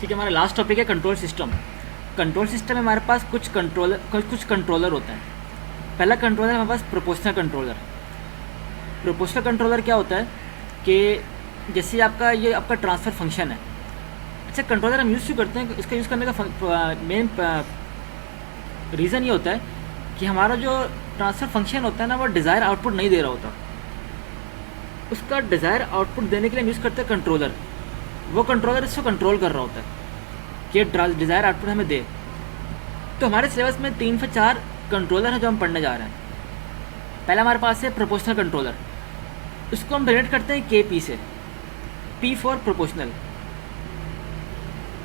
ठीक है, हमारा लास्ट टॉपिक है कंट्रोल सिस्टम। कंट्रोल सिस्टम में हमारे पास कुछ कंट्रोलर होते हैं। पहला कंट्रोलर हमारे पास प्रोपोर्शनल कंट्रोलर। प्रोपोर्शनल कंट्रोलर क्या होता है कि जैसे आपका ट्रांसफ़र फंक्शन है। अच्छा, कंट्रोलर हम यूज़ क्यों करते हैं? इसका यूज़ करने का मेन रीज़न ये होता है कि हमारा जो ट्रांसफ़र फंक्शन होता है ना, वो डिज़ायर आउटपुट नहीं दे रहा होता। उसका डिज़ायर आउटपुट देने के लिए हम यूज़ करते हैं कंट्रोलर। वो कंट्रोलर इसको कंट्रोल कर रहा होता है कि डिज़ायर आउटपुट हमें दे। तो हमारे सिलेबस में 3 से 4 कंट्रोलर हैं जो हम पढ़ने जा रहे हैं। पहला हमारे पास है प्रोपोर्शनल कंट्रोलर। इसको हम रिलेट करते हैं KP से, P फॉर प्रोपोर्शनल।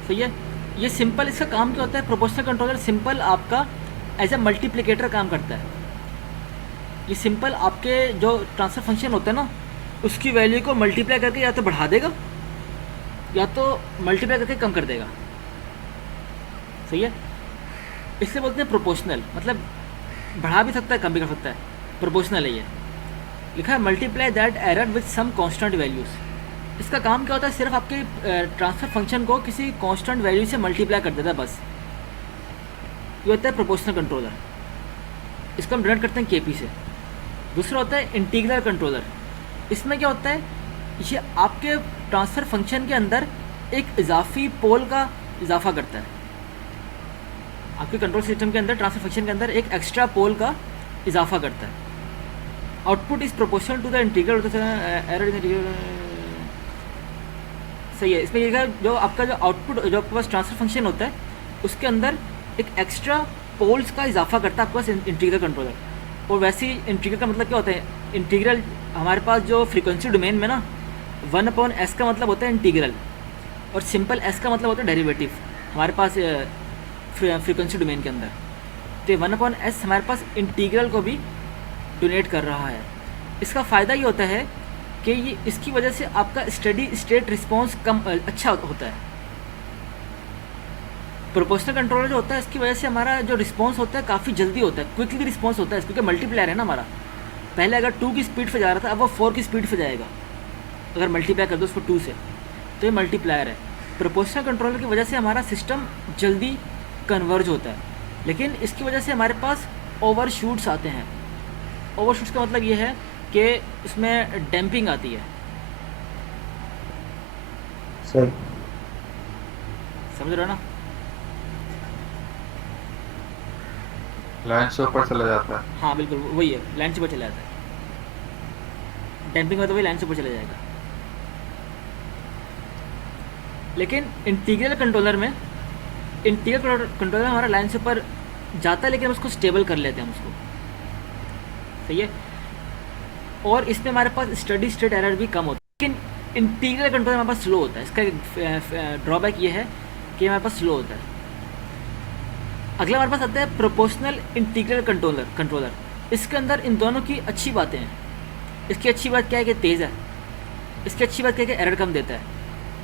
सही है। ये सिंपल, इसका काम क्या होता है? प्रोपोर्शनल कंट्रोलर सिंपल आपका एज ए मल्टीप्लिकेटर काम करता है। ये सिंपल आपके जो ट्रांसफर फंक्शन होता है ना, उसकी वैल्यू को मल्टीप्लाई करके या तो बढ़ा देगा या तो मल्टीप्लाई करके कम कर देगा। सही है। इससे बोलते हैं प्रोपोर्शनल, मतलब बढ़ा भी सकता है कम भी कर सकता है। प्रोपोर्शनल है ये। लिखा है multiply that error with some constant values. इसका काम क्या होता है? सिर्फ आपके ट्रांसफर फंक्शन को किसी कांस्टेंट वैल्यू से मल्टीप्लाई कर देता है, बस। ये होता है प्रोपोर्शनल कंट्रोलर। इसको हम डिनोट करते हैं KP से। दूसरा होता है इंटीग्रल कंट्रोलर। इसमें क्या होता है? ये आपके ट्रांसफ़र फंक्शन के अंदर एक इजाफी पोल का इजाफा करता है। आपके कंट्रोल सिस्टम के अंदर ट्रांसफर फंक्शन के अंदर एक एक्स्ट्रा पोल का इजाफा करता है। Output is proportional to the integral error in integral. सही है। इसमें ये जो आपका जो आउटपुट जो आपके पास ट्रांसफर फंक्शन होता है, उसके अंदर एक एक्स्ट्रा पोल्स का इजाफा करता है आपके पास इंटीग्रल कंट्रोलर। और वैसे ही इंटीग्रल का मतलब क्या होता है? इंटीग्रल हमारे पास जो फ्रीक्वेंसी डोमेन में ना 1/s का मतलब होता है इंटीग्रल, और सिंपल s का मतलब होता है डेरिवेटिव हमारे पास फ्रीक्वेंसी डोमेन के अंदर। तो 1/s हमारे पास इंटीग्रल को भी डोनेट कर रहा है। इसका फ़ायदा ये होता है कि ये इसकी वजह से आपका स्टेडी स्टेट रिस्पॉन्स अच्छा होता है। प्रोपोर्शनल कंट्रोलर जो होता है, इसकी वजह से हमारा जो रिस्पॉन्स होता है काफ़ी जल्दी होता है, क्विकली रिस्पॉन्स होता है, क्योंकि मल्टीप्लायर है ना हमारा। पहले अगर 2 की स्पीड से जा रहा था, अब वो 4 की स्पीड से जाएगा अगर मल्टीप्लाई कर दो उसको 2 से। तो ये मल्टीप्लायर है। प्रोपोर्शनल कंट्रोलर की वजह से हमारा सिस्टम जल्दी कन्वर्ज होता है, लेकिन इसकी वजह से हमारे पास ओवरशूट्स आते हैं। ओवरशूट्स का मतलब ये है कि इसमें डैम्पिंग आती है। सही। समझ रहे हो ना? लाइन से ऊपर चला जाता है। हाँ बिल्कुल वही है, लाइन से ऊपर चला जाता है। डैम्पिंग मतलब वही लाइन से ऊपर चला जाएगा। लेकिन इंटीग्रल कंट्रोलर में कंट्रोलर हमारा लाइन से ऊपर जाता है, लेकिन हम उसको स्टेबल कर लेते हैं उसको। सही है। और इसमें हमारे पास स्टडी स्टेट एरर भी कम होता है। लेकिन इंटीग्रल कंट्रोलर हमारे पास स्लो होता है। इसका ड्रॉबैक ये है कि हमारे पास स्लो होता है। अगला हमारे पास आता है प्रोपोर्शनल इंटीग्रल कंट्रोलर। इसके अंदर इन दोनों की अच्छी बातें हैं। इसकी अच्छी बात क्या है कि तेज़ है। इसकी अच्छी बात क्या है कि एरर कम देता है।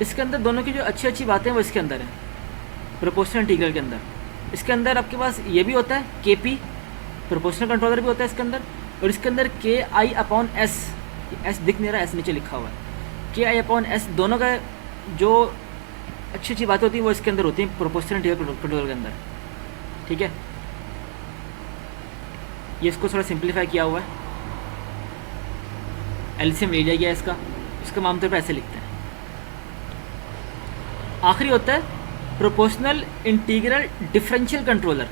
इसके अंदर दोनों की जो अच्छी अच्छी बातें हैं वो इसके अंदर हैं, प्रोपोर्शनल इंटीग्रल के अंदर। इसके अंदर आपके पास ये भी होता है KP, प्रोपोर्शनल कंट्रोलर भी होता है इसके अंदर। और इसके अंदर KI/S, S दिख नहीं रहा, S नीचे लिखा हुआ है। KI/S दोनों का जो अच्छी अच्छी बातें होती हैं वो इसके अंदर होती हैं, प्रोपोर्शनल इंटीग्रल कंट्रोलर के अंदर। ठीक है। ये इसको थोड़ा सिंप्लीफाई किया हुआ है, LCM ले लिया गया इसका। इसका हम आमतौर पर ऐसे लिखते हैं। आखिरी होता है प्रोपोर्शनल इंटीग्रल डिफरेंशियल कंट्रोलर।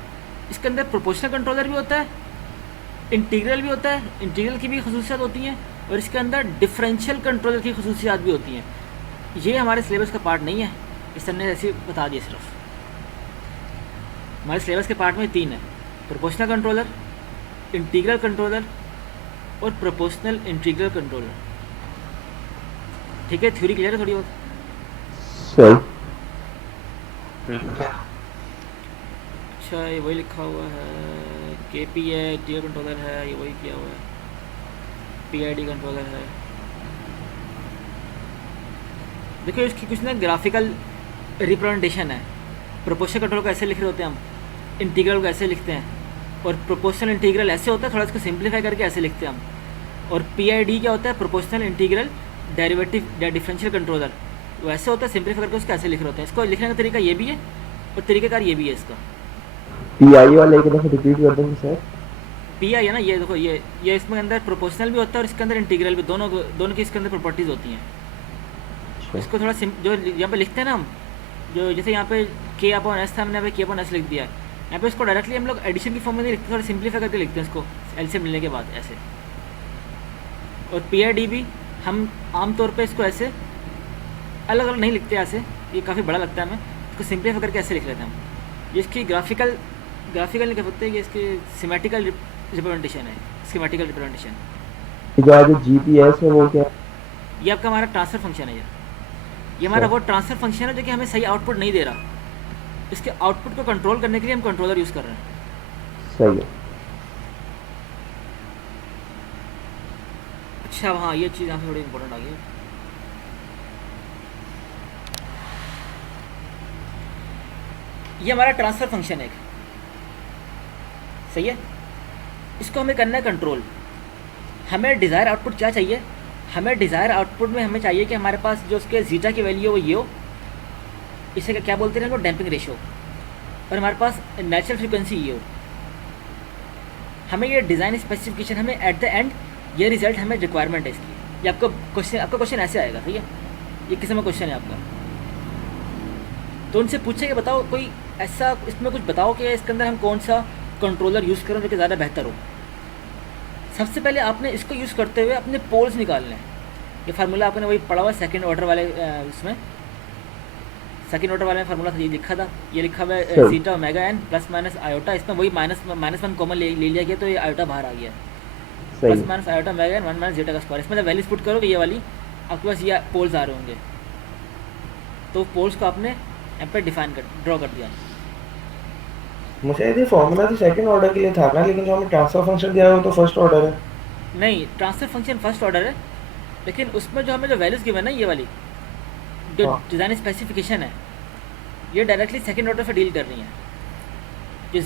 इसके अंदर प्रोपोर्शनल कंट्रोलर भी होता है, इंटीग्रल भी होता है, इंटीग्रल की भी खसूसियात होती हैं, और इसके अंदर डिफरेंशियल कंट्रोलर की खसूसियात भी होती हैं। ये हमारे सिलेबस का पार्ट नहीं है, इस सर ने ऐसे बता दिया सिर्फ। हमारे सिलेबस के पार्ट में 3 है: प्रोपोर्शनल कंट्रोलर, इंटीग्रल कंट्रोलर और प्रोपोर्शनल इंटीग्रल कंट्रोलर। ठीक है, थ्योरी क्लियर है थोड़ी बहुत? सही। ठीक है। अच्छा, ये वही लिखा हुआ है, KP है, इंटीग्रल कंट्रोलर है, ये वही किया हुआ है, PID कंट्रोलर है। देखो इसकी कुछ ना ग्राफिकल रिप्रेजेंटेशन है। प्रोपोर्शनल कंट्रोल को ऐसे लिख रहे होते हैं हम, इंटीग्रल को ऐसे लिखते हैं, और प्रोपोर्शनल इंटीग्रल ऐसे होता है, थोड़ा इसको सिंप्लीफाई करके ऐसे लिखते हैं हम। और PID क्या होता है? प्रोपोर्शनल इंटीग्रल डेरिवेटिव या डिफरेंशियल कंट्रोलर। वैसे होता है सिंप्लीफाई करके उसको ऐसे लिख रहे होते हैं। इसको लिखने का तरीका ये भी है और तरीक़ाकार ये भी है इसका। पीआई वाला एक दफ़ा रिपीट कर देंगे सर। पी आई है ना, ये देखो ये इसमें अंदर प्रोपोर्शनल भी होता है और इसके अंदर इंटीग्रल भी, दोनों दोनों की इसके अंदर प्रॉपर्टीज़ होती हैं। इसको थोड़ा जो यहाँ पे लिखते हैं ना हम, जो जैसे यहाँ पे के अपॉन एस था, हमने यहाँ पे के अपॉन एस लिख दिया है। यहाँ पे इसको डायरेक्टली हम लोग एडिशन की फॉर्म में नहीं लिखते, थोड़ा सिंप्लीफाई करके लिखते हैं इसको एलसीएम मिलने के बाद ऐसे। और पी आई डी भी हम आमतौर पर इसको ऐसे अलग अलग नहीं लिखते ऐसे, ये काफ़ी बड़ा लगता है हमें, इसको सिंप्लीफाई करके ऐसे लिख लेते हैं हम। ये इसकी ग्राफिकल नहीं कह सकते, ये इसकी सिमेट्रिकल रिप्रेजेंटेशन है, स्कीमेटिकल रिप्रेजेंटेशन। जो आज जीपीएस है वो क्या? ये आपका हमारा ट्रांसफ़र फंक्शन है। ये हमारा वो ट्रांसफ़र फंक्शन है जो कि हमें सही आउटपुट नहीं दे रहा। इसके आउटपुट को कंट्रोल करने के लिए हम कंट्रोलर यूज़ कर रहे हैं। सही है। अच्छा हाँ, ये चीज़ यहाँ पे थोड़ी इंपॉर्टेंट आ गई। ये हमारा ट्रांसफ़र फंक्शन है एक, सही है। इसको हमें करना है कंट्रोल। हमें डिज़ायर आउटपुट क्या चाहिए? हमें डिज़ायर आउटपुट में हमें चाहिए कि हमारे पास जो उसके जीटा की वैल्यू हो वो ये हो, इसे क्या बोलते हैं वो डैम्पिंग रेशियो, और हमारे पास नेचुरल फ्रीक्वेंसी ये हो। हमें ये डिज़ाइन स्पेसिफिकेशन, हमें एट द एंड ये रिज़ल्ट हमें रिक्वायरमेंट है इसकी। ये आपका क्वेश्चन ऐसे आएगा, सही है। ये किसी में क्वेश्चन है आपका, तो उनसे पूछे कि बताओ कोई ऐसा इसमें कुछ बताओ कि इसके अंदर हम कौन सा कंट्रोलर यूज़ करें जो कि ज़्यादा बेहतर हो। सबसे पहले आपने इसको यूज़ करते हुए अपने पोल्स निकालने हैं। ये फार्मूला आपने वही पढ़ा हुआ सेकंड ऑर्डर वाले इसमें, सेकंड ऑर्डर वाले में फार्मूला था, ये लिखा था, ये लिखा हुआ है zeta omega n plus minus iota. इसमें वही माइनस वन कॉमन ले लिया गया, तो ये आयोटा बाहर आ गया, plus minus iota omega n 1 minus zeta का स्क्वायर। इसमें जब वैल्यूज पुट करोगे ये वाली, आपके पास ये पोल्स आ रहे होंगे, तो पोल्स को आपने यहाँ पे डिफाइन ड्रॉ कर दिया। मुझे ये फॉर्मूला तो सेकंड ऑर्डर के लिए था ना, लेकिन जो हमें ट्रांसफर फंक्शन दिया है वो तो फर्स्ट ऑर्डर है। नहीं, ट्रांसफर फंक्शन फर्स्ट ऑर्डर है, लेकिन उसमें जो हमें जो वैल्यूज़ गिवन है ये वाली जो डिज़ाइन स्पेसिफिकेशन है, ये डायरेक्टली सेकंड ऑर्डर से डील कर रही है। जो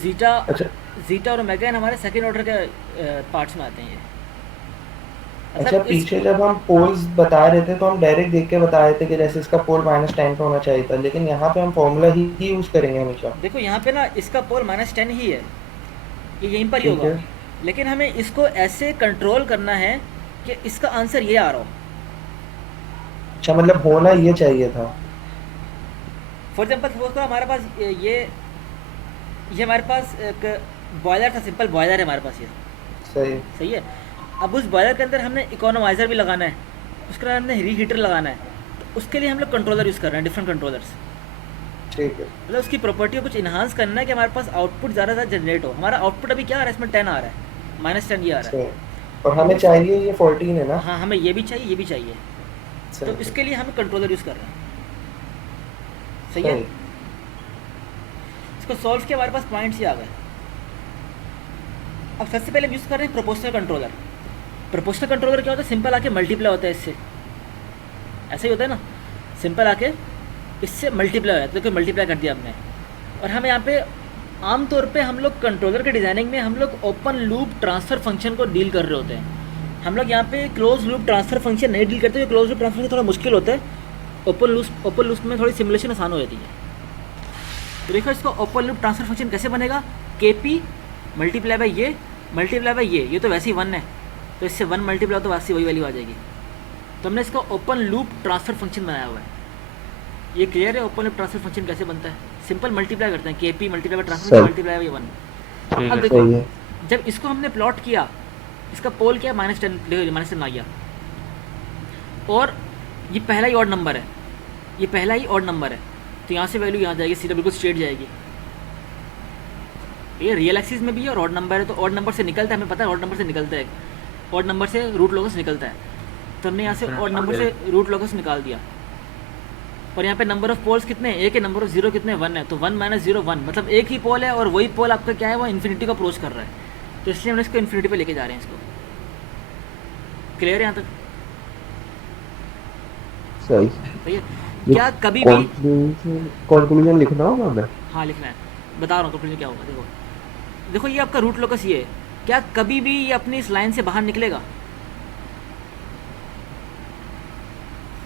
जीटा और ओमेगा एन हमारे सेकंड ऑर्डर के पार्ट्स में आते हैं ये। अच्छा, पीछे जब हम पोल्स बता रहे थे तो हम डायरेक्ट देख के बता रहे थे कि जैसे इसका पोल -10 पे होना चाहिए था, लेकिन यहाँ पे हम फॉर्मूला ही यूज़ करेंगे हमेशा। देखो यहाँ पे ना इसका पोल -10 ही है, ये यहीं पर ही होगा, लेकिन हमें इसको ऐसे कंट्रोल करना है कि इसका आंसर ये आ रहा हो। अच्छा, मतलब होना ये चाहिए था। फॉर एग्जाम्पल सपोज हमारे पास ये हमारे पास एक बॉयलर था, सिंपल बॉयलर है हमारे पास ये, सही है। अब उस बॉयलर के अंदर हमने इकोनोमाइज़र भी लगाना है, उसके बाद हमने रीहीटर लगाना है, तो उसके लिए हम लोग कंट्रोलर यूज़ कर रहे हैं, डिफरेंट कंट्रोलर्स। ठीक है, मतलब उसकी प्रॉपर्टी को कुछ इन्हांस करना है कि हमारे पास आउटपुट ज़्यादा से जनरेट हो। हमारा आउटपुट अभी क्या आ रहा है, इसमें 10 आ रहा है, -10 ये आ रहा है, और हमें चाहिए ये 14 है ना। हाँ, हमें ये भी चाहिए, ये भी चाहिए, तो इसके लिए हमें कंट्रोलर यूज़ कर रहे हैं, सही है। इसको सॉल्व किया, हमारे पास पॉइंट्स ही आ गए। अब सबसे पहले हम यूज़ कर रहे हैं प्रोपोर्शनल कंट्रोलर। प्रोपोर्शनल कंट्रोलर क्या होता है? सिंपल आके मल्टीप्लाई होता है इससे, ऐसे ही होता है ना, सिंपल आके इससे मल्टीप्लाई होता है, तो कोई मल्टीप्लाई कर दिया हमने। और हम यहाँ पे आमतौर पे हम लोग कंट्रोलर के डिज़ाइनिंग में हम लोग ओपन लूप ट्रांसफ़र फंक्शन को डील कर रहे होते हैं। हम लोग यहाँ पे क्लोज लूप ट्रांसफ़र फंक्शन नहीं डील करते, क्लोज लूप ट्रांसफर थोड़ा मुश्किल होता है। ओपन लूप में थोड़ी सिमुलेशन आसान हो जाती है। तो देखो इसको ओपन लूप ट्रांसफर फंक्शन कैसे बनेगा, KP मल्टीप्लाई बाई ये तो वैसे ही 1 है, तो इससे 1 मल्टीप्लाई तो वैसे वही वैल्यू आ जाएगी। तो हमने इसका ओपन लूप ट्रांसफर फंक्शन बनाया हुआ है। ये क्लियर है ओपन लूप ट्रांसफर फंक्शन कैसे बनता है? सिंपल मल्टीप्लाई करते हैं, KP multiply by transfer multiply by 1। अब देखो जब इसको हमने प्लॉट किया, इसका पोल क्या -10 आ गया, और ये पहला ही ऑड नंबर है, ये पहला ही ऑड नंबर है, तो यहाँ से वैल्यू यहाँ जाएगी, सीधा बिल्कुल स्ट्रेट जाएगी। ये रियल एक्सिस में भी है और ऑड नंबर है, तो ऑड नंबर से निकलता है, हमें पता है ऑड नंबर से निकलता है, ऑड नंबर से रूट लोगस निकलता है, तो हमने यहाँ से ऑड नंबर से रूट लोगस निकाल दिया। और यहाँ पे नंबर ऑफ पोल्स कितने हैं? एक है, नंबर ऑफ जीरो कितने? 1 है, तो 1 - 0 1, मतलब एक ही पोल है, और वही पोल आपका क्या है, वो इन्फिनिटी को अप्रोच कर रहा है, तो इसलिए हम इसको इन्फिनिटी पे लेके जा रहे हैं इसको। क्लियर है यहाँ तक? सही है। क्या कभी भी कंक्लूजन लिखना होगा हमें? हाँ लिखना है, बता रहा हूँ कंक्लूजन क्या होगा। देखो ये आपका रूट लोकस ये है, क्या कभी भी ये अपनी इस लाइन से बाहर निकलेगा?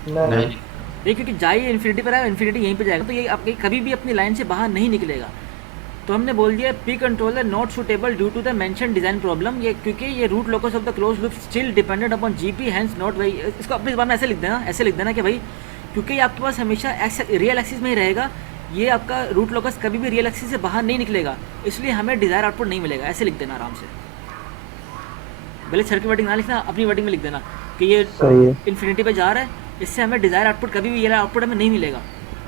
नहीं। ये क्योंकि जाई इन्फिनिटी पर आएगा, इन्फिनिटी यहीं पे जाएगा, तो ये आपके कभी भी अपनी लाइन से बाहर नहीं निकलेगा। तो हमने बोल दिया P controller not suitable due to the mention design problem, ये क्योंकि ये root locus of the close loop still dependent upon GP hence not भाई। इसको अपनी जबान में ऐसे लिख देना कि भाई क्योंकि ये आपके पास हमेशा रियल एक्सिस में ही रहेगा, ये आपका रूट लोकस कभी भी रियल एक्सिस से बाहर नहीं निकलेगा, इसलिए हमें डिज़ायर आउटपुट नहीं मिलेगा। ऐसे लिख देना आराम से, भले सर की वर्डिंग ना लिखना, अपनी वर्डिंग में लिख देना कि ये सही है। इन्फिनिटी पे जा रहा है, इससे हमें डिज़ायर आउटपुट कभी भी ये वाला आउटपुट हमें नहीं मिलेगा,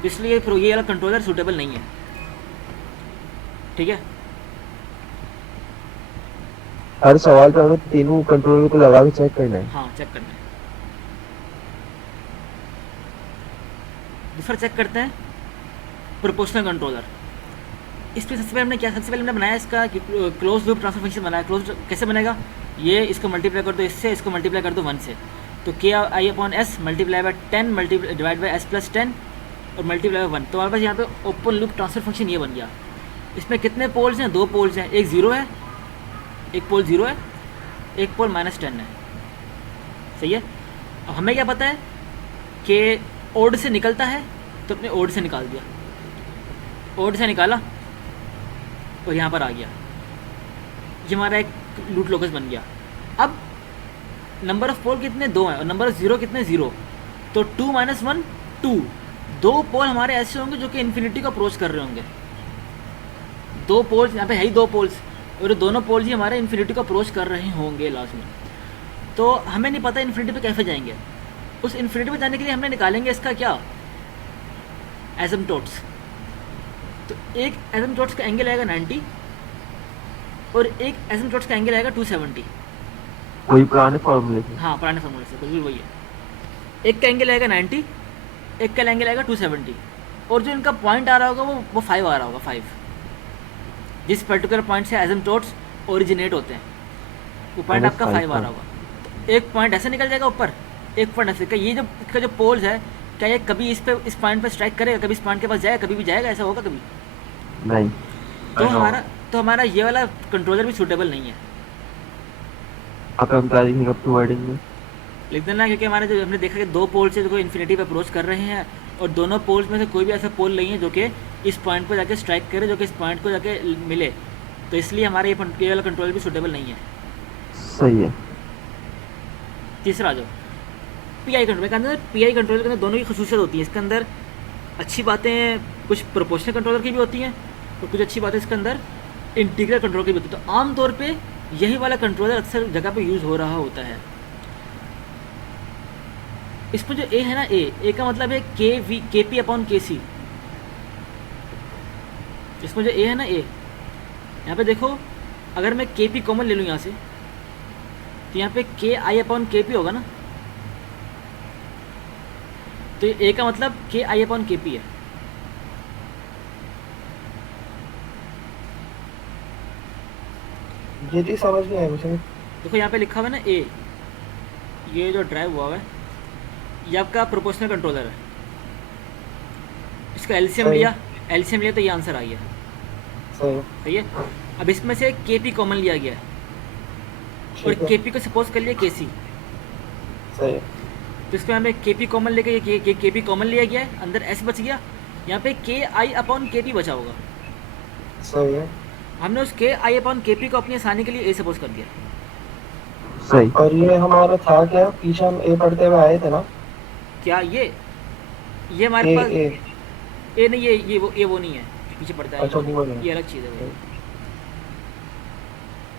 इसलिए फिर ये वाला कंट्रोलर सूटेबल नहीं है। ठीक है, हर सवाल पे हमें तीनों कंट्रोलर को लगा के चेक करना है। हाँ चेक करना है। दूसरा चेक करते हैं प्रोपोर्शनल कंट्रोलर। इस पर सबसे पहले हमने क्या, सबसे पहले हमने बनाया इसका क्लोज लूप ट्रांसफर फंक्शन बनाया। क्लोज कैसे बनेगा, ये इसको मल्टीप्लाई कर दो इससे, इसको मल्टीप्लाई कर दो 1 से, तो K I upon S multiply by 10 divide by S plus 10 और मल्टीप्लाई बाय 1। तो हमारे पास यहाँ पे ओपन लूप ट्रांसफर फंक्शन ये बन गया। इसमें कितने पोल्स हैं, 2 पोल्स हैं, एक 0 है, एक पोल 0 है, एक पोल -10 है। सही है। अब हमें क्या पता है कि ओड से निकलता है, तो अपने ओड से निकाल दिया, ओड से निकाला और यहाँ पर आ गया, ये हमारा एक लूप लोकस बन गया। अब नंबर ऑफ पोल कितने, 2 हैं, और नंबर ऑफ 0 कितने, 0, तो 2 - 1 2। 2 पोल हमारे ऐसे होंगे जो कि इन्फिनिटी को अप्रोच कर रहे होंगे। 2 पोल्स यहाँ पे है ही 2 पोल्स, और ये दोनों पोल्स ही हमारे इन्फिनिटी को अप्रोच कर रहे होंगे लास्ट में। तो हमें नहीं पता इन्फिनिटी पे कैसे जाएंगे। उस इन्फिनिटी पे जाने के लिए हमने निकालेंगे इसका क्या, एसिम्पटोट्स। तो एक एसिम्पटोट्स का एंगल आएगा 90 और एक एसिम्पटोट्स का एंगल आएगा 270। वही पुराने फॉर्मूले से। हाँ पुराने फार्मूले से बिल्कुल वही है। एक का एंगल आएगा 90, एक का एंगल आएगा 270, और जो इनका पॉइंट आ रहा होगा वो 5 आ रहा होगा, 5, जिस पर्टिकुलर पॉइंट से एसिम्पटोट्स ओरिजिनेट होते हैं वो पॉइंट आपका 5 आ रहा होगा। तो एक पॉइंट ऐसे निकल जाएगा ऊपर, एक पॉइंट ऐसे। क्या ये जो इसका जो पोल्स है, क्या ये कभी इस पॉइंट पे स्ट्राइक करेगा, कभी इस पॉइंट के पास जाएगा, कभी भी जाएगा, ऐसा होगा कभी? नहीं। तो हमारा ये वाला कंट्रोलर भी सूटेबल नहीं है। आप हम क्या लिखेंगे अपनी वर्डिंग में? लिख देना, क्योंकि हमारे जो हमने देखा कि 2 पोल्स से जो इन्फिनिटी पे अप्रोच कर रहे हैं, और दोनों पोल्स में से कोई भी ऐसा पोल नहीं है जो कि इस पॉइंट पर जाके स्ट्राइक करे, जो कि इस पॉइंट को जाके मिले, तो इसलिए हमारा ये वाला कंट्रोलर भी सूटेबल नहीं है। सही है। तीसरा जो पीआई कंट्रोलर के अंदर, पीआई कंट्रोलर के अंदर दोनों की खसूसियत होती है। इसके अंदर अच्छी बातें कुछ प्रोपोर्शनल कंट्रोलर की भी होती हैं, और कुछ अच्छी बातें इसके अंदर इंटीग्रल कंट्रोल की भी होती है। तो आमतौर पे यही वाला कंट्रोलर अक्सर जगह पे यूज़ हो रहा होता है। इसमें जो ए है ना, ए का मतलब है के पी अपॉन के सी। इसमें जो ए है ना, ए, यहाँ पे देखो, अगर मैं के पी कॉमन ले लूँ यहाँ से, तो यहाँ पे के आई अपॉन के पी होगा ना, तो ये ए का मतलब के आई अपॉन के पी है। ये चीज समझ नहीं आई मुझे। देखो यहाँ पे लिखा हुआ है ना ए, ये जो ड्राइव हुआ है ये आपका प्रोपोर्शनल कंट्रोलर है। इसका एलसीएम लिया, तो ये आंसर आ गया। सही है। अब इसमें से के पी कॉमन लिया गया है, और के पी को सपोज कर लिया के सी। सही है। तो इसको यहाँ पे के पी कॉमन लेके ये के पी कॉमन लिया गया है, अंदर एस बच गया, यहाँ पे के आई अपॉन के पी बचा होगा। सही है। हमने उस के आई अपॉन के पी को अपनी आसानी के लिए ए सपोज कर दिया। सही। और ये हमारा था क्या, पीछे हम ए पढ़ते हुए आए थे ना? क्या ये हमारे पास ए ए नहीं, ये वो नहीं है, पीछे पड़ता है। अच्छा, वो नहीं। ये अलग चीज़ है वो।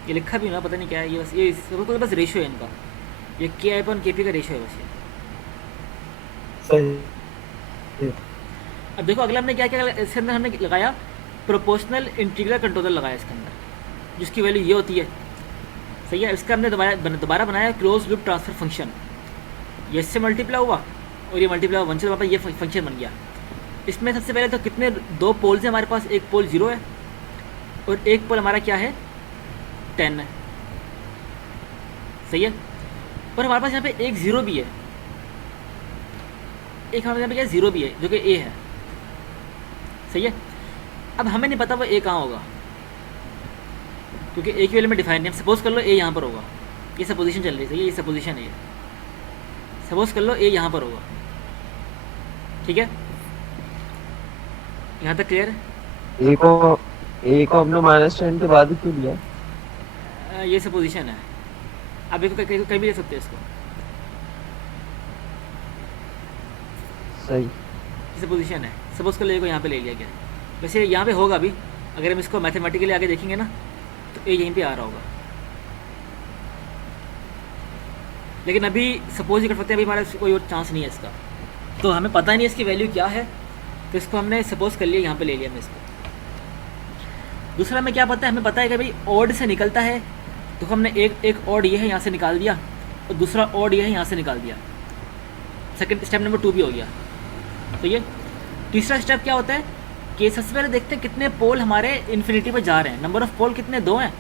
ये लिखा भी ना, पता नहीं क्या है ये, बस ये सबको बस रेशियो है इनका, ये के आई अपॉन के पी का रेशियो है बस ये। सही। अब देखो अगला हमने क्या क्या इसके अंदर हमने लगाया, प्रोपोर्शनल इंटीग्रल कंट्रोलर लगाया इसके अंदर, जिसकी वैल्यू ये होती है। सही है। इसका हमने दोबारा बनाया क्लोज लूप ट्रांसफर फंक्शन। ये इससे मल्टीप्लाई हुआ और ये मल्टीप्लाई हुआ 1 से, वापस ये फंक्शन बन गया। इसमें सबसे पहले तो कितने 2 पोल्स हैं हमारे पास, एक पोल 0 है और एक पोल हमारा क्या है 10 है। सही है। और हमारे पास यहाँ पे एक 0 भी है, एक हमारे यहाँ पे क्या 0 भी है जो कि ए है। सही है। अब हमें नहीं पता वो ए कहाँ होगा, क्योंकि ए की वैल्यू में डिफाइन नहीं। सपोज कर लो ए यहाँ पर होगा, ये सपोजिशन चल रही है। सही है, ये सपोजिशन है, ये सपोज कर लो ए यहाँ पर होगा। ठीक है, यहाँ तक क्लियर है? ए को हमने -10 के बाद ही क्यों लिया? ये सपोजिशन है, आप इसको कहीं भी ले सकते हैं इसको, सही। ये सपोजिशन है। सपोज कर ले को यहाँ पे ले लिया गया, वैसे यहाँ पे होगा अभी, अगर हम इसको मैथमेटिकली आगे देखेंगे ना तो ए यहीं पे आ रहा होगा, लेकिन अभी सपोज ही कर सकते हैं, अभी हमारा कोई और चांस नहीं है इसका, तो हमें पता नहीं है इसकी वैल्यू क्या है, तो इसको हमने सपोज कर लिया, यहाँ पे ले लिया हमने इसको। दूसरा हमें क्या पता है, हमें पता है कि भाई ऑड से निकलता है, तो हमने एक ऑड ये है यहाँ से निकाल दिया, और दूसरा ऑड ये है यहाँ से निकाल दिया, सेकंड स्टेप नंबर 2 भी हो गया। तो ये तीसरा स्टेप क्या होता है कि सबसे पहले देखते हैं कितने पोल हमारे इन्फिनिटी पे जा रहे हैं, नंबर ऑफ पोल कितने 2 हैं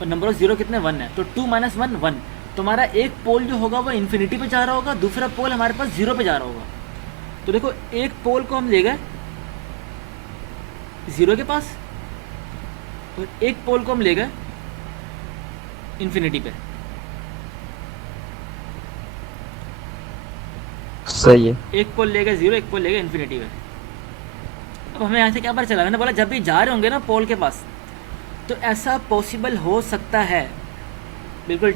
और नंबर ऑफ जीरो कितने 1 है, तो 2 - 1 1, तो हमारा एक पोल जो होगा वो इन्फिनिटी पे जा रहा होगा, दूसरा पोल हमारे पास 0 पे जा रहा होगा। तो देखो एक पोल को हम ले गए 0 के पास और एक पोल को हम ले गए इन्फिनिटी पे। सही है। एक पोल ले गए 0, एक पोल ले गए इन्फिनिटी पे। अब हमें यहाँ से क्या पता चला, मैंने बोला जब भी जा रहे होंगे ना पोल के पास, तो ऐसा पॉसिबल हो सकता है, बिल्कुल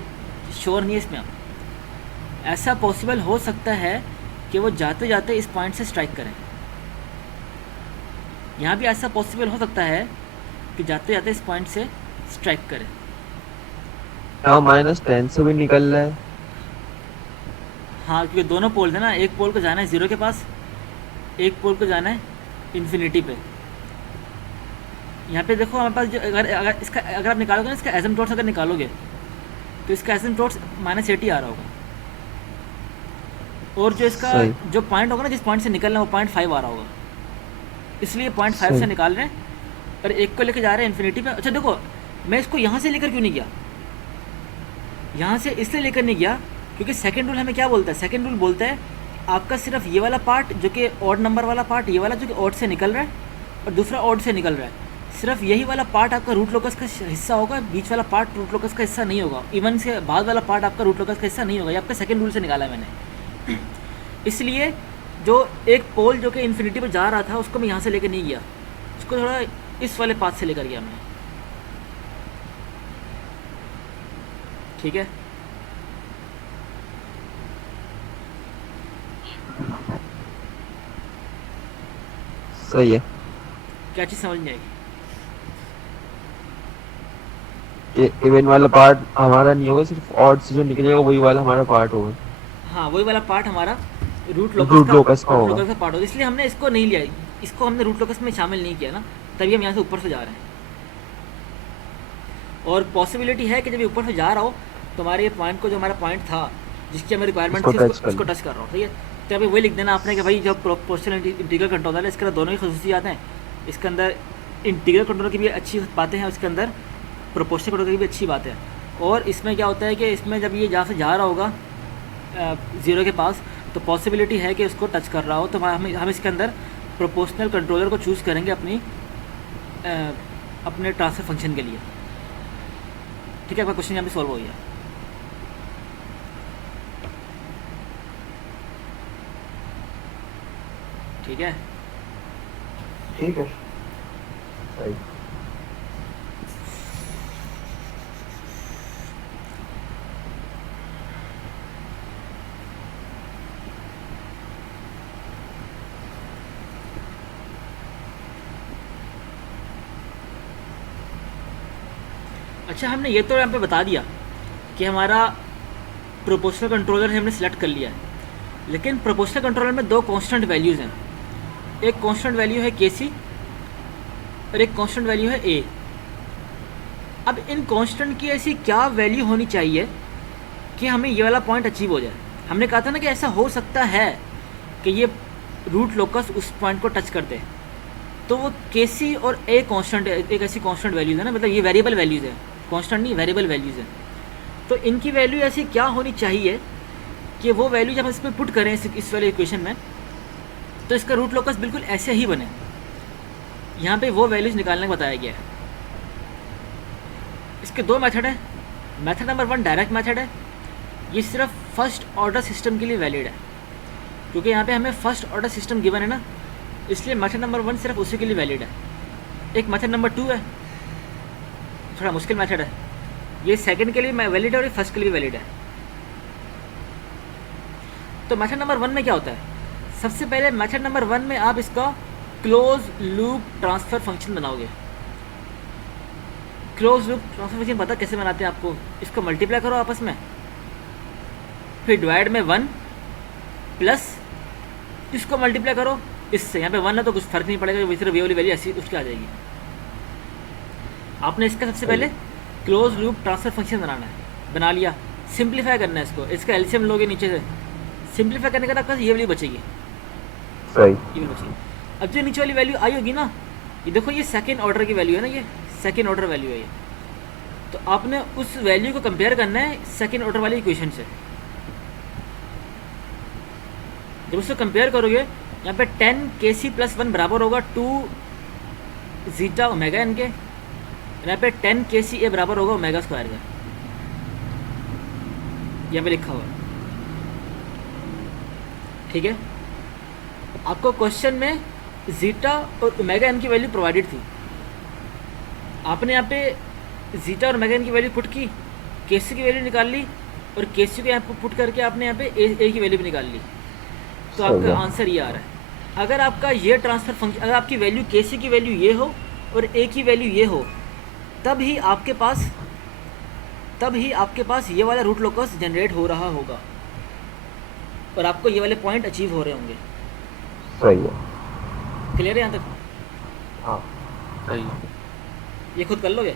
श्योर नहीं है इसमें, ऐसा पॉसिबल हो सकता है कि वो जाते जाते इस पॉइंट से स्ट्राइक करें। यहाँ भी ऐसा पॉसिबल हो सकता है कि जाते जाते इस पॉइंट से स्ट्राइक करें। यहाँ -10 से भी निकल रहा है। हाँ, क्योंकि दोनों पोल है ना, एक पोल को जाना है 0 के पास, एक पोल को जाना है इन्फिनिटी पे। यहाँ पे देखो हमारे पास जो अगर इसका अगर आप निकालोगे ना, इसका एसिम्पटोट्स अगर निकालोगे तो इसका एसिम्पटोट्स -80 आ रहा होगा, और जो इसका सही। जो पॉइंट होगा ना, जिस पॉइंट से निकलना है वो 0.5 आ रहा होगा, इसलिए 0.5 से सही। निकाल रहे हैं और एक को लेके जा रहे हैं इन्फिनिटी पे। अच्छा देखो, मैं इसको यहाँ से लेकर क्यों नहीं गया, यहाँ से इसलिए लेकर नहीं गया क्योंकि सेकंड रूल हमें क्या बोलता है, सेकंड रूल बोलता है आपका सिर्फ ये वाला पार्ट जो कि ऑड नंबर वाला पार्ट, ये वाला जो कि ऑड से निकल रहा है और दूसरा ऑड से निकल रहा है, सिर्फ यही वाला पार्ट आपका रूट लोकस का हिस्सा होगा, बीच वाला पार्ट रूट लोकस का हिस्सा नहीं होगा, इवन से बाद वाला पार्ट आपका रूट लोकस का हिस्सा नहीं होगा। ये आपका सेकंड रूल से निकाला है मैंने। इसलिए जो एक पोल जो कि इन्फिनिटी पर जा रहा था उसको मैं यहाँ से लेकर नहीं गया, उसको थोड़ा इस वाले पाथ से लेकर गया मैं। ठीक है, सही है। क्या चीज़ समझ नहीं आई? इवन वाला पार्ट हमारा नहीं होगा, सिर्फ ऑड से जो निकलेगा वही वाला हमारा पार्ट होगा। हाँ, वही वाला पार्ट हमारा रूट रूट लोकस लोकस का रूट होगा। लोकस का पार्ट होगा, इसलिए हमने इसको नहीं लिया, इसको हमने रूट लोकस में शामिल नहीं किया ना, तभी हम यहाँ से ऊपर से जा रहे हैं। और पॉसिबिलिटी है कि जब ये ऊपर से जा रहा हो तो हमारे ये पॉइंट को, जो हमारा पॉइंट था जिसकी हमें रिक्वायरमेंट थी, उसको टच कर रहा हो। ठीक है, तो अभी वही लिख देना आपने कि भाई जब प्रोपोर्शनल इंटीग्रल कंट्रोलर है, इसके अंदर दोनों ही खसूसियात हैं, इसके अंदर इंटीग्रल कंट्रोलर की भी अच्छी बातें हैं, उसके अंदर प्रोपोर्शनल कंट्रोलर की भी अच्छी बात है। और इसमें क्या होता है कि इसमें जब ये जहाँ से जा रहा होगा 0 के पास, तो पॉसिबिलिटी है कि उसको टच कर रहा हो, तो हम इसके अंदर प्रोपोर्शनल कंट्रोलर को चूज़ करेंगे अपने ट्रांसफर फंक्शन के लिए। ठीक है, आपका क्वेश्चन यहाँ पे सॉल्व हो गया। ठीक है, ठीक है। सही। अच्छा हमने ये तो यहाँ पे बता दिया कि हमारा प्रोपोर्शनल कंट्रोलर हमने सेलेक्ट कर लिया है, लेकिन प्रोपोर्शनल कंट्रोलर में दो कांस्टेंट वैल्यूज़ हैं, एक कांस्टेंट वैल्यू है केसी और एक कांस्टेंट वैल्यू है ए। अब इन कांस्टेंट की ऐसी क्या वैल्यू होनी चाहिए कि हमें ये वाला पॉइंट अचीव हो जाए। हमने कहा था ना कि ऐसा हो सकता है कि ये रूट लोकस उस पॉइंट को टच कर दे, तो वो केसी और ए कांस्टेंट, एक ऐसी कांस्टेंट वैल्यूज़ है ना, मतलब ये वेरिएबल वैल्यूज़ है, कांस्टेंट नहीं, वेरिएबल वैल्यूज़ है। तो इनकी वैल्यू ऐसी क्या होनी चाहिए कि वो वैल्यू जब हम इस पर पुट करें इस वाले इक्वेशन में, तो इसका रूट लोकस बिल्कुल ऐसे ही बने। यहाँ पे वो वैल्यूज़ निकालने को बताया गया है। इसके दो मेथड हैं। मेथड नंबर 1 डायरेक्ट मेथड है, ये सिर्फ फर्स्ट ऑर्डर सिस्टम के लिए वैलिड है। क्योंकि यहाँ पे हमें फर्स्ट ऑर्डर सिस्टम गिवन है ना, इसलिए मेथड नंबर 1 सिर्फ उसी के लिए वैलिड है। एक मेथड नंबर 2 है, थोड़ा मुश्किल मेथड है, ये सेकंड के लिए वैलिड है और ये फर्स्ट के लिए वैलिड है। तो मेथड नंबर 1 में क्या होता है, सबसे पहले मेथड नंबर 1 में आप इसका क्लोज लूप ट्रांसफ़र फंक्शन बनाओगे। क्लोज लूप ट्रांसफ़र फंक्शन पता कैसे बनाते हैं आपको, इसको मल्टीप्लाई करो आपस में, फिर डिवाइड में 1 प्लस इसको मल्टीप्लाई करो इससे, यहाँ पे 1 है तो कुछ फर्क नहीं पड़ेगा, सिर्फ ये वाली वैल्यू ऐसी उसकी आ जाएगी। आपने इसका सबसे पहले क्लोज लूप ट्रांसफ़र फंक्शन बनाना है, बना लिया, सिंप्लीफाई करना है इसको, इसका एलसीएम लोगे नीचे से, सिंप्लीफाई करने के बाद आपके पास ये वाली बचेगी, सही। ये वाली बचेगी। अब जो नीचे वाली वैल्यू आई होगी ना, ये देखो ये सेकेंड ऑर्डर की वैल्यू है ना, ये सेकेंड ऑर्डर वैल्यू है ये, तो आपने उस वैल्यू को कंपेयर करना है सेकेंड ऑर्डर वाली इक्वेशन से। जब उससे कंपेयर करोगे, यहाँ पे 10 kc प्लस 1 बराबर होगा 2 जीटा ओमेगा एन के, यहाँ पे 10 kc ए बराबर होगा ओमेगा स्क्वायर का, यहाँ पे लिखा हुआ है, ठीक है। आपको क्वेश्चन में जीटा और ओमेगा एन की वैल्यू प्रोवाइडेड थी, आपने यहाँ पे जीटा और ओमेगा एन की वैल्यू पुट की, केसी की वैल्यू निकाल ली, और केसी को यहाँ पे पुट करके आपने यहाँ पे ए की वैल्यू भी निकाल ली, तो आपका आंसर ये आ रहा है। अगर आपका ये ट्रांसफ़र फंक्शन, अगर आपकी वैल्यू केसी की वैल्यू ये हो और ए की वैल्यू ये हो, तब ही आपके पास ये वाला रूट लोकस जनरेट हो रहा होगा और आपको ये वाले पॉइंट अचीव हो रहे होंगे। सही है। क्लियर है यहाँ तक? हाँ सही है। ये खुद कर लोगे?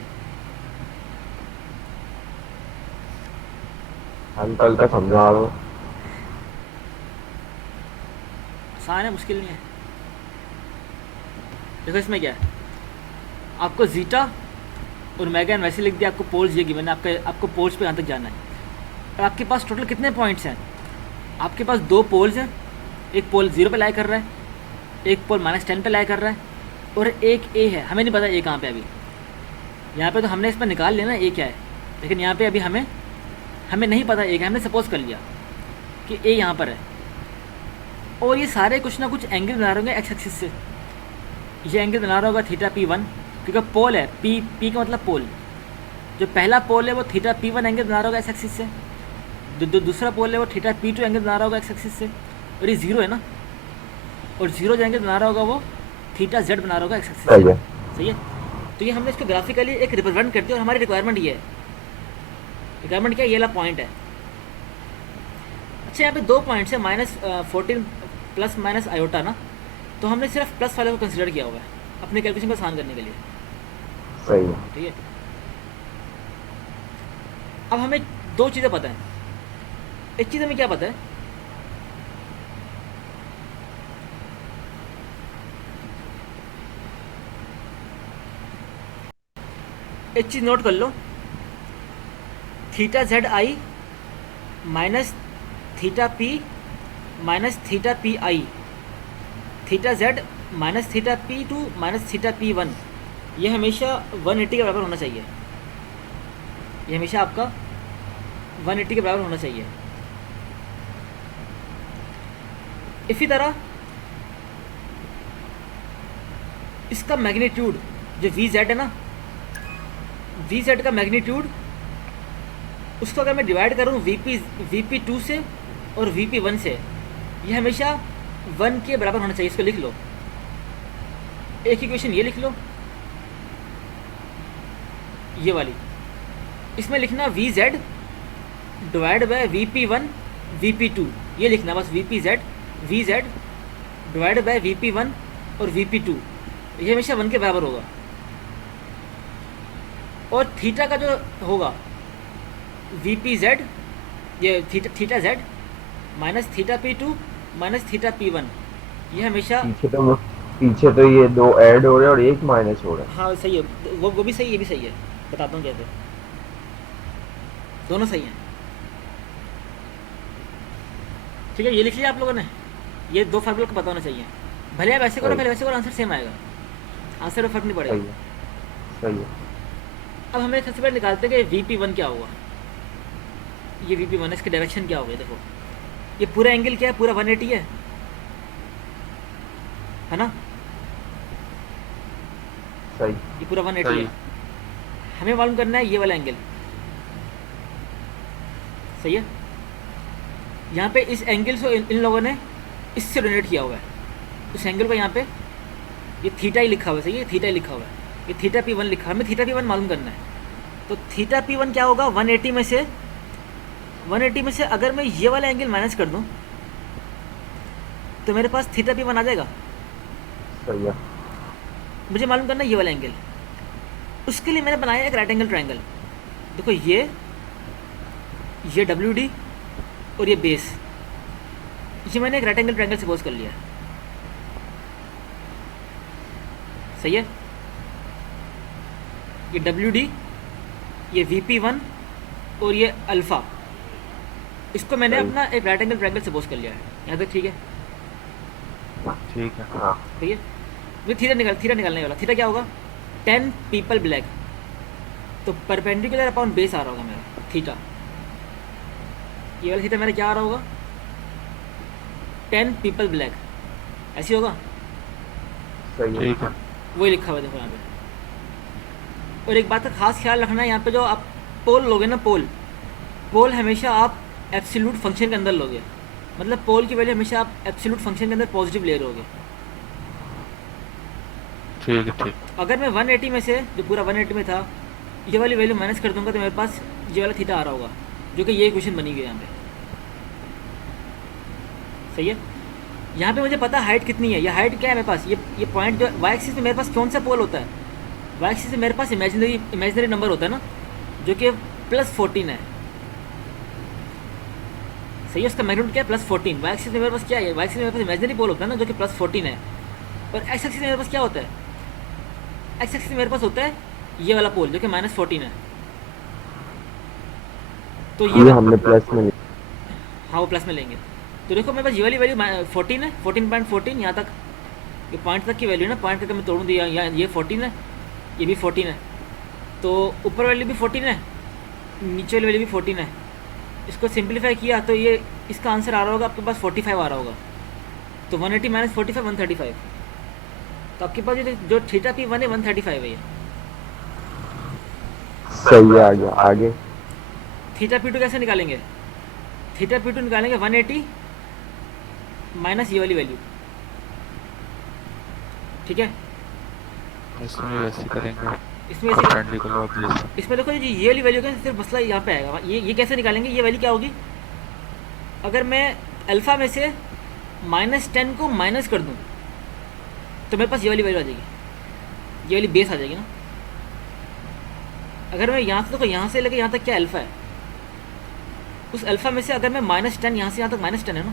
अंकल का समझा दो। आसान है, मुश्किल नहीं है। देखो इसमें क्या है, आपको जीटा और ओमेगा एन वैसे लिख दिया, आपको पोल्स ये गिवन है, आपको पोल्स पे यहाँ तक जाना है। और आपके पास टोटल कितने पॉइंट्स हैं? आपके पास 2 पोल्स हैं, एक पोल 0 पे लाई कर रहा है, एक पोल -10 पे लाई कर रहा है, और एक ए है, हमें नहीं पता ए कहाँ पे अभी। यहाँ पे तो हमने इसमें निकाल लिया ना ए क्या है, लेकिन यहाँ पे अभी हमें नहीं पता ए क्या है, हमने सपोज कर लिया कि ए यहाँ पर है। और ये सारे कुछ ना कुछ एंगल बना रहे होंगे एक्स एक्सिस से, ये एंगल बना रहा होगा थीटा P1, क्योंकि पोल है, पी का मतलब पोल, जो पहला पोल है वो थीटा P1 एंगल बना रहा होगा एक्स एक्सिस से, दूसरा पोल है वो थीटा P2 एंगल बना रहा होगा एक्स एक्सिस से, और ये 0 है ना, और 0 जो एंगल बना रहा होगा वो थीटा Z बना रहा होगा एक्स एक्सिस से। सही है। तो ये हमने इसको ग्राफिकली एक रिप्रेजेंट करते हैं, और हमारी रिक्वायरमेंट ये है, रिक्वायरमेंट क्या है, ये वाला पॉइंट है। अच्छा, यहाँ पे 2 पॉइंट्स है, -14 प्लस माइनस आयोटा ना, तो हमने सिर्फ प्लस वाले को कंसिडर किया हुआ है अपने कैलकुलेशन को आसान करने के लिए। सही है। ठीक है। अब हमें 2 चीज़ें पता है। एक चीज़ हमें क्या पता है, एक चीज़ नोट कर लो, theta ZI minus theta P minus theta PI, theta Z minus theta P2 minus theta P1, ये हमेशा 180 के बराबर होना चाहिए। ये हमेशा आपका 180 के बराबर होना चाहिए। इसी तरह इसका मैग्नीट्यूड जो VZ है ना, VZ का मैग्नीट्यूड, उसको अगर मैं डिवाइड करूँ VP2 से और VP1 से, ये हमेशा 1 के बराबर होना चाहिए। इसको लिख लो, एक इक्वेशन ये लिख लो, ये वाली, इसमें लिखना VZ divide by VP1 VP2, ये लिखना बस, VZ डिवाइड बाय VP1 और VP2, ये हमेशा 1 के बराबर होगा। और थीटा का जो होगा VPZ, ये theta Z minus theta P2 minus theta P1, ये हमेशा पीछे तो ये 2 ऐड हो रहे हैं और एक माइनस हो रहा है। हाँ सही है, वो भी सही है, ये भी सही है, बताता हूँ कैसे, दोनों सही हैं। ठीक है, ये लिख लिया आप लोगों ने, ये 2 फार्मूला को पता होना चाहिए, भले आप ऐसे करो भले वैसे करो, आंसर सेम आएगा, आंसर में फर्क नहीं पड़ेगा। सही है। अब हमें सबसे पहले निकालते हैं कि VP1 क्या होगा, ये VP1 है, इसकी डायरेक्शन क्या होगी। देखो ये पूरा एंगल क्या है, पूरा 180 है, है ना, सही। ये पूरा 180 सही। है। हमें मालूम करना है ये वाला एंगल, सही है। यहाँ पे इस एंगल से इन लोगों ने इससे डोनेट किया हुआ है, उस एंगल को यहाँ पे ये थीटा ही लिखा हुआ है, सही है, थीटा ही लिखा हुआ है, ये थीटा P1 लिखा है, हमें थीटा P1 मालूम करना है। तो थीटा P1 क्या होगा, 180 में से अगर मैं ये वाला एंगल माइनस कर दूँ तो मेरे पास थीटा P1 आ जाएगा। सही है। मुझे मालूम करना है ये वाला एंगल, उसके लिए मैंने बनाया एक राइट एंगल ट्रायंगल। देखो ये WD और ये बेस, ये मैंने एक राइट एंगल ट्रायंगल सपोज कर लिया, सही है। ये WD, ये VP1 और ये अल्फ़ा, इसको मैंने सही। अपना एक राइट एंगल ट्रायंगल सपोज कर लिया है। यहाँ तक ठीक है, ठीक है। हाँ ठीक है। मुझे थीटा निकालने वाला, थीटा क्या होगा, 10 पीपल ब्लैक, तो परपेंडिकुलर अपॉन बेस आ रहा होगा मेरा थीटा, ये वाला थीटा मेरा क्या आ रहा होगा, 10 पीपल ब्लैक, ऐसी होगा, सही है। ठीक है। वही लिखा हुआ है देखो यहाँ पे। और एक बात का खास ख्याल रखना है, यहाँ पे जो आप पोल लोगे ना, पोल हमेशा आप एब्सोल्यूट फंक्शन के अंदर लोगे, मतलब पोल की वैल्यू हमेशा आप एब्सोल्यूट फंक्शन के अंदर पॉजिटिव ले रहोगे। ठीक है। ठीक। अगर मैं 180 में से, जो पूरा 180 में था, ये वाली वैल्यू माइनस कर दूंगा तो मेरे पास ये वाला थीटा आ रहा होगा, जो कि ये इक्वेशन बनी हुई है यहाँ पे, सही है। यहाँ पे मुझे पता है हाइट कितनी है, ये हाइट क्या है मेरे पास, ये पॉइंट जो वाई एक्सिस में मेरे पास कौन सा पोल होता है, वाई एक्सिस में मेरे पास इमेजिनरी नंबर होता है ना, जो कि +14 है, सही है। उसका मैग्नीट्यूड क्या है, +14। वाई एक्सिस में मेरे पास क्या है, वाई एक्सिस में मेरे पास इमेजिनरी पोल होता है ना, जो कि +14 है। और एक्स एक्सिस में मेरे पास क्या होता है, एक्स एक्सिस में मेरे पास होता है ये वाला पोल, जो कि -14 है। तो ये हमने प्लस में लिया। हाँ, वो प्लस में लेंगे। तो देखो मेरे पास ये वाली वैल्यू 14 है, 14.14 यहाँ तक, ये पॉइंट तक की वैल्यू है ना, पॉइंट करके मैं तोड़ूँ दिया, यहाँ ये 14 है, ये भी 14 है, तो ऊपर वाली भी 14 है, नीचे वाली वैल्यू भी 14 है। इसको सिंप्लीफाई किया तो ये इसका आंसर आ रहा होगा आपके पास 45 आ रहा होगा। तो 180 - 45 135, तो आपके पास ये जो थीटा P1 है 135 है ये। सही है, आगे आगे। थीटा P2 कैसे निकालेंगे, थीटा P2 निकालेंगे 180 माइनस ये वाली वैल्यू, ठीक है। इसमें वैसे करेंगे, इसमें से परपेंडिकुलर ऑफ दिस। इसमें देखो जी ये वाली वैल्यू का सिर्फ मसला यहाँ पे आएगा, ये कैसे निकालेंगे, ये वैल्यू क्या होगी, अगर मैं अल्फ़ा में से -10 को माइनस कर दूँ तो मेरे पास ये वाली वैल्यू आ जाएगी, ये वाली बेस आ जाएगी ना। अगर मैं यहाँ से देखो, यहाँ से लेकर यहाँ तक क्या अल्फ़ा है, उस अल्फ़ा में से अगर मैं -10 यहाँ से यहाँ तक -10 है ना,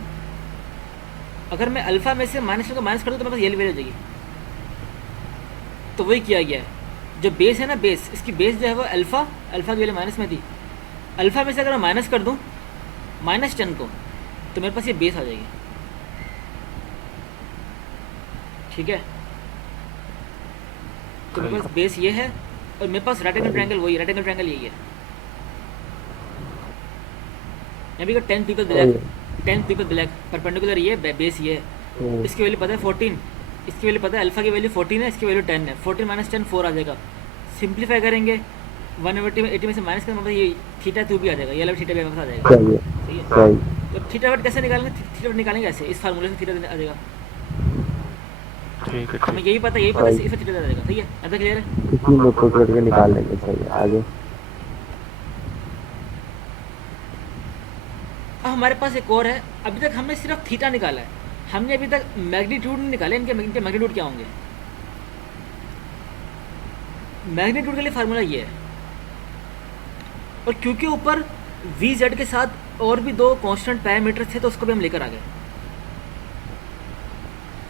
अगर मैं अल्फ़ा में से -10 को माइनस कर दूँ तो मेरे पास ये वाली वैल्यू आ जाएगी। तो वही किया गया है, जो बेस है ना, बेस, इसकी बेस जो है वो अल्फ़ा की वैल्यू माइनस में थी, अल्फ़ा में से अगर मैं माइनस कर दूँ -10 को तो मेरे पास ये बेस आ जाएगी, ठीक है। तो मेरे पास बेस ये है, और मेरे पास राइट एंगल ट्रायंगल वही, राइट एंगल ट्रायंगल यही है। यहाँ भी 10 पीपल ब्लैक, परपेंडिकुलर ये बेस ये है, इसकी वैल्यू पता है 14, इसकी वैल्यू पता है, अल्फ़ा की वैल्यू 14 है, इसकी वैल्यू 10 है, 14 - 10 4 आ जाएगा। सिंप्लीफाई करेंगे 180 में से माइनस करेंगे, मतलब ये थीटा 2 भी आ जाएगा, ये वाला थीटा भी आ जाएगा, सही है। सही है। सही। तो थीटा वट कैसे निकालेंगे, थीटा वट निकालेंगे ऐसे, इस फार्मूले से थीटा आ जाएगा, ठीक है। हमें ठीक। यही पता है, इससे थीटा आ जाएगा, ठीक है। ऐसा क्लियर है। इसी में को करके निकाल लेंगे। सही है, आगे। अब हमारे पास एक और है, अभी तक हमने सिर्फ थीटा निकाला है, हमने अभी तक मैग्नीट्यूड नहीं निकाले, इनके मैग्नीट्यूड क्या होंगे। मैग्नीट्यूड के लिए फार्मूला ये है, और क्योंकि ऊपर VZ के साथ और भी 2 कांस्टेंट पैरामीटर थे तो उसको भी हम लेकर आ गए।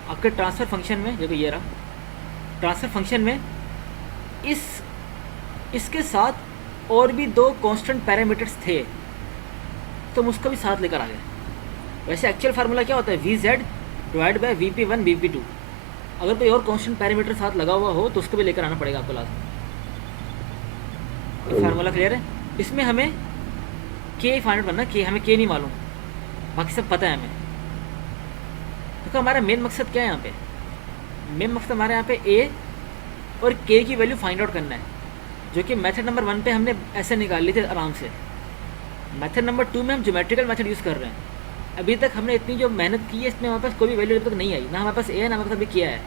आपके ट्रांसफ़र फंक्शन में, जब ये रहा ट्रांसफ़र फंक्शन में, इसके साथ और भी 2 कांस्टेंट पैरामीटर्स थे तो हम उसको भी साथ लेकर आ गए। वैसे एक्चुअल फार्मूला क्या होता है, VZ divide by VP1 VP2। अगर कोई और कांस्टेंट पैरामीटर साथ लगा हुआ हो तो उसको भी लेकर आना पड़ेगा आपको लास्ट में। ये फार्मूला क्लियर है। इसमें हमें K फाइंड करना, K हमें K नहीं मालूम, बाकी सब पता है हमें। देखो हमारा मेन मकसद क्या है यहाँ पे, मेन मकसद हमारे यहाँ पे ए और के की वैल्यू फाइंड आउट करना है, जो कि मेथड नंबर 1 पे हमने ऐसे निकाल ली थी आराम से। मेथड नंबर 2 में हम ज्योमेट्रिकल मेथड यूज़ कर रहे हैं। अभी तक हमने इतनी जो मेहनत की है इसमें हमारे पास कोई भी वैल्यू अभी तक नहीं आई, ना हमारे पास ए है ना हमारे पास अभी किया है।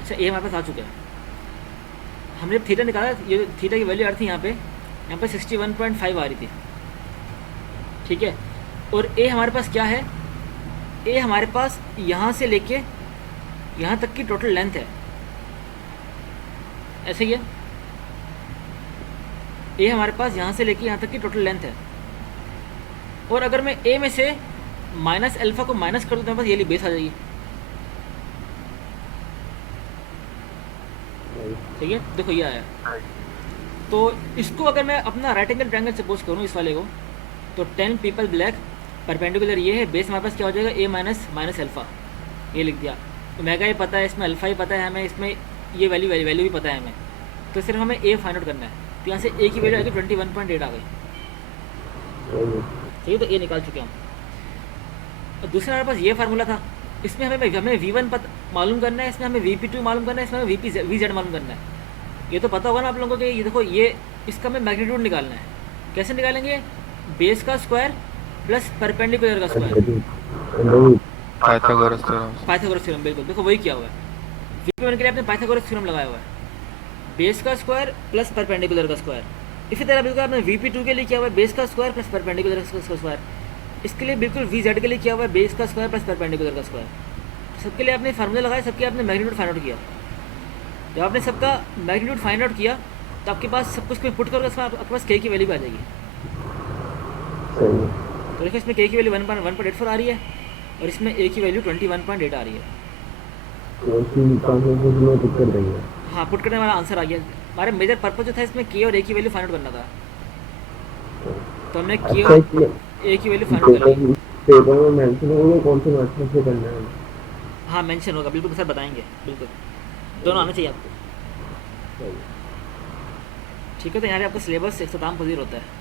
अच्छा ए हमारे पास आ चुका है। हमने थीटा निकाला, ये थीटा की वैल्यू आ रही थी यहाँ पे 61.5 आ रही थी, ठीक है। और ए हमारे पास क्या है, ए हमारे पास यहाँ से लेके यहाँ तक की टोटल लेंथ है, ऐसे ही है। ए हमारे पास यहाँ से लेके यहाँ तक की टोटल लेंथ है। और अगर मैं ए में से माइनस अल्फ़ा को माइनस कर दूँ तो मेरे पास ये ली बेस आ जाएगी, ठीक है। देखो ये आया। तो इसको अगर मैं अपना राइट एंगल ट्रायंगल सपोज करूँ इस वाले को, तो 10 पीपल ब्लैक परपेंडिकुलर ये है, बेस हमारे पास क्या हो जाएगा ए माइनस माइनस अल्फ़ा, ये लिख दिया। ओमेगा ही पता है, इसमें अल्फ़ा ही पता है हमें, इसमें ये वैल्यू भी पता है हमें, तो सिर्फ हमें ए फाइंड आउट करना है। तो यहाँ से ए की वैल्यू आएगी 21.8 आ गई, ठीक है। तो ए निकाल चुके हम। और दूसरा हमारे पास ये फार्मूला था, इसमें हमें V1 मालूम करना है, इसमें हमें VP2 मालूम करना है, इसमें हमें VZ मालूम करना है। ये तो पता होगा ना आप लोगों को कि ये देखो ये इसका हमें मैग्नीट्यूड निकालना है। कैसे निकालेंगे, बेस का स्क्वायर प्लस परपेंडिकुलर का square, Pythagoras theorem. Pythagoras theorem, बिल्कुल। देखो वही किया हुआ है, VP1 के लिए आपने पाइथागोरस थ्योरम लगाया हुआ है, बेस का स्क्वायर प्लस परपेंडिकुलर का स्क्वायर। इसी तरह बिल्कुल आपने VP2 के लिए किया हुआ है, बेस का स्क्वायर प्लस परपेंडिकुलर का स्क्वायर। इसके लिए बिल्कुल VZ के लिए किया हुआ है, बेस का स्क्वायर प्लस परपेंडिकुलर का स्क्वायर। सबके लिए आपने फार्मूला लगाया, सबके आपने मैग्नीट्यूड फाइंड आउट किया। जब आपने सबका मैग्नीट्यूड फाइंड आउट किया तो आपके पास सब कुछ पुट करोगे, उसमें आपके पास के की वैल्यू भी आ जाएगी। तो देखो इसमें के की वैल्यू 1.84 आ रही है और इसमें ए की वैल्यू 21.8 आ रही है। हाँ, पुट करने वाला आंसर आ गया। हमारे मेजर पर्पज जो था इसमें के और ए की वैल्यू फाइंड आउट करना था, तो हमने के और ए की वैल्यू फाइंड आउट कर ली। पेपर में मेंशन होगा कौन से मैथड से करना है। हाँ मेंशन होगा, बिल्कुल सर बताएंगे, बिल्कुल दोनों आना चाहिए आपको, ठीक है। तो यहाँ पे आपका सिलेबस इख्तिताम पजीर होता है।